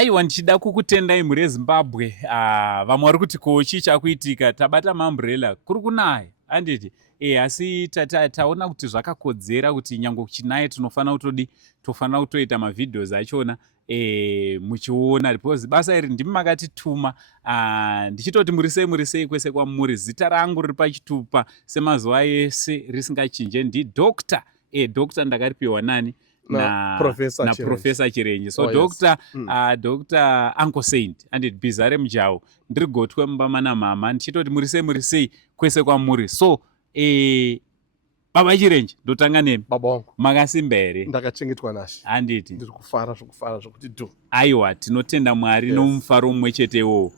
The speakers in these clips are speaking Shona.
aiwa ndichida kukutendai muri Zimbabwe. Vamwe vari kuti ko chii chakuitika, tabata maumbrella kuri kunaya handiti. Asi taona kuti zvakakodzera kuti nyange kuchinaya tofanira kutoita mavidheos achona muchiona, because basa iri ndimi makatituma. Ndichitoti muri sei kwese kwamuri. Zita rangu riri pachitupa semazuva ese risingachinje ndi Dr. Dr. ndakaripiwa nani na Professor Chirenje. So Dr. Dr. Uncle Saint and Bizarre Mjau ndiri gotwe mubama namama. Ndichitoti muri sei kwese kwamuri. So Baba Chirenje ndotanga nemi. Baba wangu Makasimba here? Ndakachengetwa naShe. Handiti ndiri kufara zvokuti do. Aiwa, tinotenda Mwari nomufaro mumwe chetewo.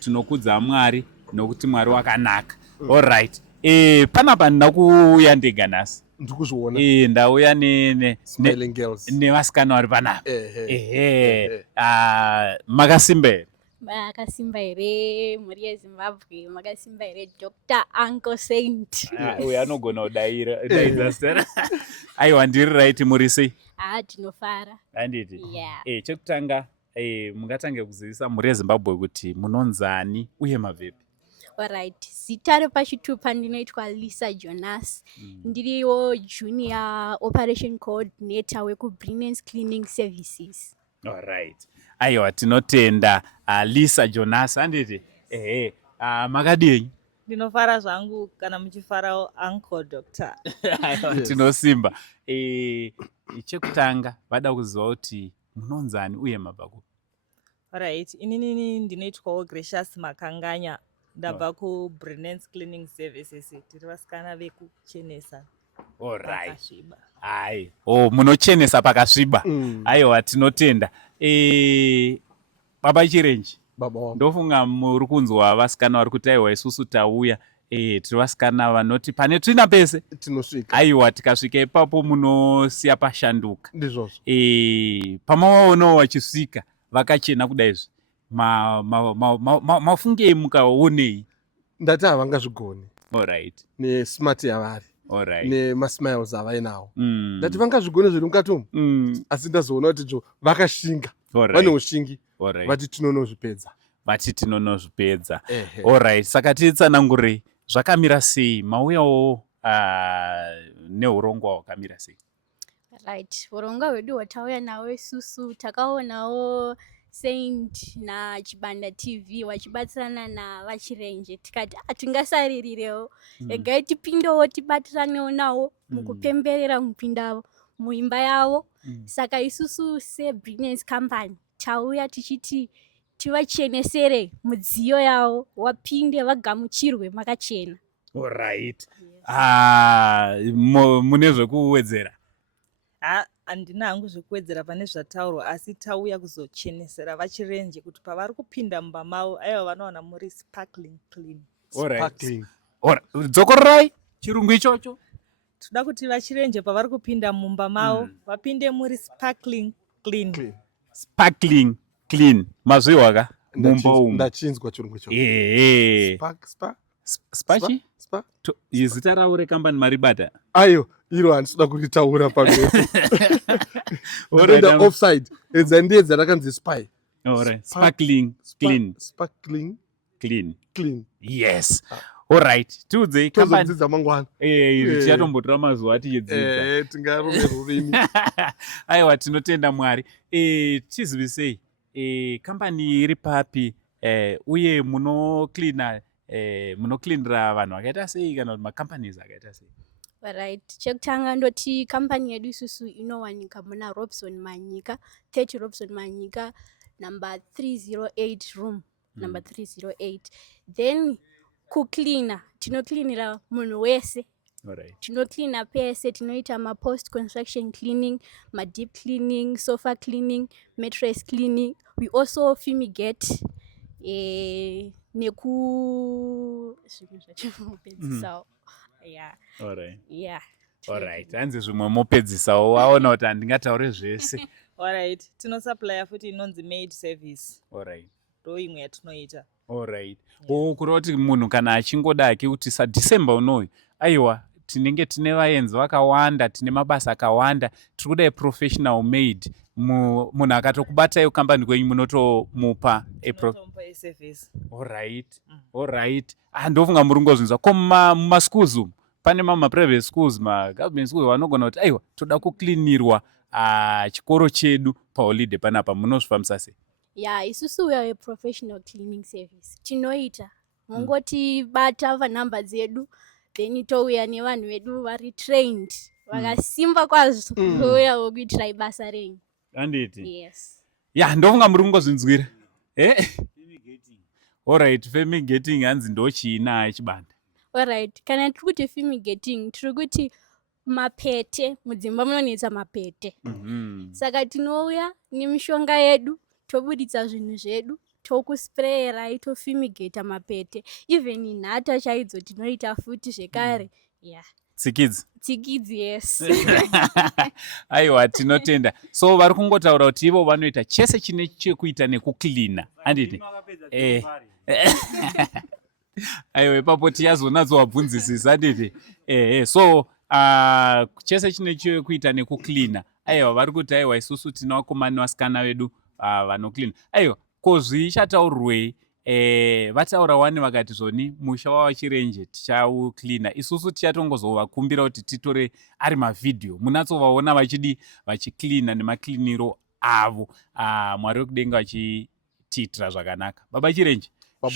Tinokudza Mwari nokuti Mwari wakanaka. All right. Panapa ndakuuya ndega nhasi. Ndikuzviona. Ndauya nevasikana vari panapa. Makasimba here? Makasimba here muri yeZimbabwe, makasimba here Dr. Uncle Saint. Uyu anogona kudaidza zita. Aiwa, ndiri right, muri sei? Tinofara. Handiti. Chekutanga mungatange kuzivisa muri yeZimbabwe kuti munonzani uye mabvepi? Alright, zita repachitupa ndinoitwa Lisa Jonas. Ndiriwo Junior Operation Coordinator weku-Brilliance Cleaning Services. Alright. Aiwa, tinotenda Lisa Jonas handiti. Makadii? Ndinofara zvangu kana muchifarawo Uncle Doctor. Tinosimba. Chekutanga vada kuziva kuti munonzani uye mabva kupi? Alright, inini ndinoitwawo Gracious Makanganya. Ndabva ku-Brilliance Cleaning Services. Tiri vasikana vekuchenesa. Alright. Munochenesa pakasviba. Aiwa, tinotenda. Baba Chirenje, ndofunga muri kunzwa vasikana vari kuti aiwa isusu tauya tiri vasikana vanoti pane twina pese tinosvika. Aiwa, tikasvika ipapo munosiya pashanduka. Ndizvozvo. Pamaonawo vachisvika vakachena kudaizvi, mafungei mukaonei? Ndati havangazvigoni. Alright. Nesmart yavari. Alright. Nemasmiles avainawo. Ndati vangazvigoni zviri mukati umu. Asi ndazoona kuti vakashinga. Vane ushingi. Vati tinonozvipedza. Alright. Saka titsanangurei zvakamira sei? Mauyawo neurongwa hwakamira sei? Right, urongwa hwedu hwatauya nawo isusu takaonawo Saint naChibanda TV wachibatsirana navaChirenje, tikati tingasaririrewo regai tipindewo tibatiranewo nawo mukupemberera mupindavo muimba yavo. Saka isusu seBrilliance Company tauya tichiti tivachenesere mudziyo yavo, wapinde vagamuchirwe makachena. Alright. Mune zvekuwedzera? Handina hangu zvekuwedzera pane zvataurwa, asi tauya kuzochenesera vaChirenje kuti pavari kupinda mumba mavo aiva vanowana muri sparkling clean. Dzokorerai chirungu ichocho. Toda kuti vaChirenje pavari kupinda mumba mavo vapinde muri sparkling clean. Sparkling clean. Mazviwa ka? Mumba umu. Ndachinzwa chirungu ichocho. Spachi? Zita ravo rekambani maribata? Ayo, iro handisida kuritaura pamwepo. Orenda offside. Edza ndiye dzarakanzi spy. Alright. Sparkling clean. Sparkling clean. Yes. Alright. Tudze company dzidza mangwana. Tichatombotora mazuva tichidzidza. Tingarume rurimi. Aiwa, tinotenda Mwari. Tizivisei company iri papi uye munocleanira vanhu vakaita sei kana kuti macompanies akaita sei? Right, chekutanga ndoti company yedu isusu inowanika muna Robson Manyika, 30 Robson Manyika, number 308 room, number 308. Then kucleana, tinocleanira munhu wese. Alright. Tinocleana pese, tinoita post construction cleaning, deep cleaning, sofa cleaning, mattress cleaning. We also fumigate neku Alright. Hanzi zvimwe mopedzisawo waona kuti handingataure zvese. Alright. Tinosupply futi inonzi maid service. Alright. Ndo imwe yatinoita. Alright. Kureva kuti munhu kana achingoda hake kuti saDecember unoyu aiwa tinenge tine vaenzi vakawanda, tine mabasa akawanda, tiri kuda professional made. Munhu akatokubataiwo kambani kwenyu munotomupa service. Alright. Ndofunga muri ngozvinzwa. Ko mumaschools umu pane private schools, government schools vanogona kuti aiwa toda kuklinirwa chikoro chedu paholiday panapa, munozvifambisa sei? Isusu we are a professional cleaning service. Tinoita mungotibata panhamba dzedu, then touya nevanhu vedu vari trained, vakasimba kwazvo touya vokuitirai basa renyu. Handiti? Yes. Ndofunga muri kungozvinzwira. Alright, fumigating hanzi ndochiina chibanda. Alright, kana tiri kuti fumigating tiri kuti mapete, mudzimba munonetsa mapete. Saka tinouya nemishonga yedu, tobuditsa zvinhu zvedu, tokuspreyerai, tofumigata mapete. Even nhata chaidzo tinoita futi zvekare. Tsikidzi, yes. Aiwa, tinotenda. So vari kungotaura kuti ivo vanoita chese chine chekuita nekuklina. Handiti? Aiwa, ipapo tiyazonatso wabvunzisisa, handiti? So chese chine chekuita nekuklina. Aiwa, vari kuti aiwa isusu tina vakomana vasikana vedu vanoklina. Aiwa, ko zvichataurwei vataura wani vakati zvoni musha wavachirenje tichauklina, isusu tichatongozovakumbira kuti titore ari mavhidhiyo munatsovaona vachiklina nemakliniro avo. Mwari wekudenga vachitiitira zvakanaka. Baba Chirenje,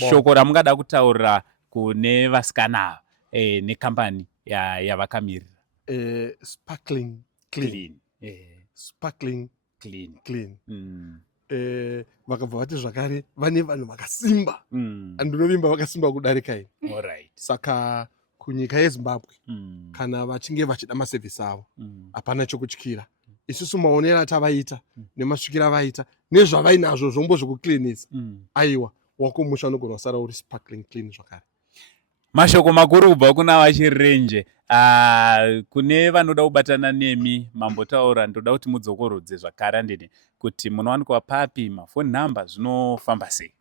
shoko ramungada kutaurira kune vasikana ava nekambani yavakamirira? Sparkling clean. Sparkling clean. Vakabva vati zvakare vane vanhu vakasimba, andinovimba vakasimba kudarika ini. Saka kunyika yeZimbabwe kana vachinge vachida masevhisi avo hapana chokutyira. Isusu maonero atavaita nemasvikiro avaita nezvavainazvo zvombo zvokuklinisa, aiwa wakumusha unogona kusara uri sparkling clean zvakare. Mashoko makuru kubva kuna Vachirenje. Kune vanoda kubatana nemi mambotaura, ndoda kuti mudzokorodze zvakare handini kuti munowanikwa papi, mafoni namba zvinofamba sei?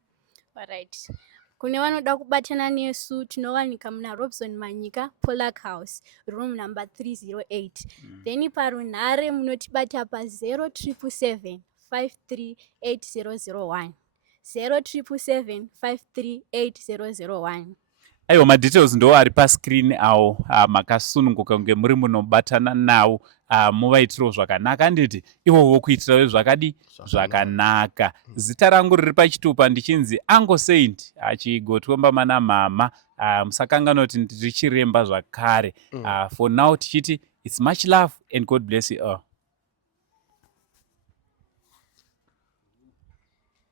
Alright. Kune vanoda kubatana nesu tinowanika muna Robson Manyika, Pollack House, room number 308. Then parunhare munotibata pa 0777 538001. 0777 538001. Aiwa, madetails ndo ari pascreen awo. Makasununguka kunge muri munobatana nawo, muvaitiro zvakanaka handiti ivo vokuitirawo zvakadi zvakanaka. Zita rangu riri pachitupa ndichinzi Uncle Saint achigotwomba mana mama. Musakangana kuti ndiri chiremba zvakare. For now tichiti it's much love and God bless you all.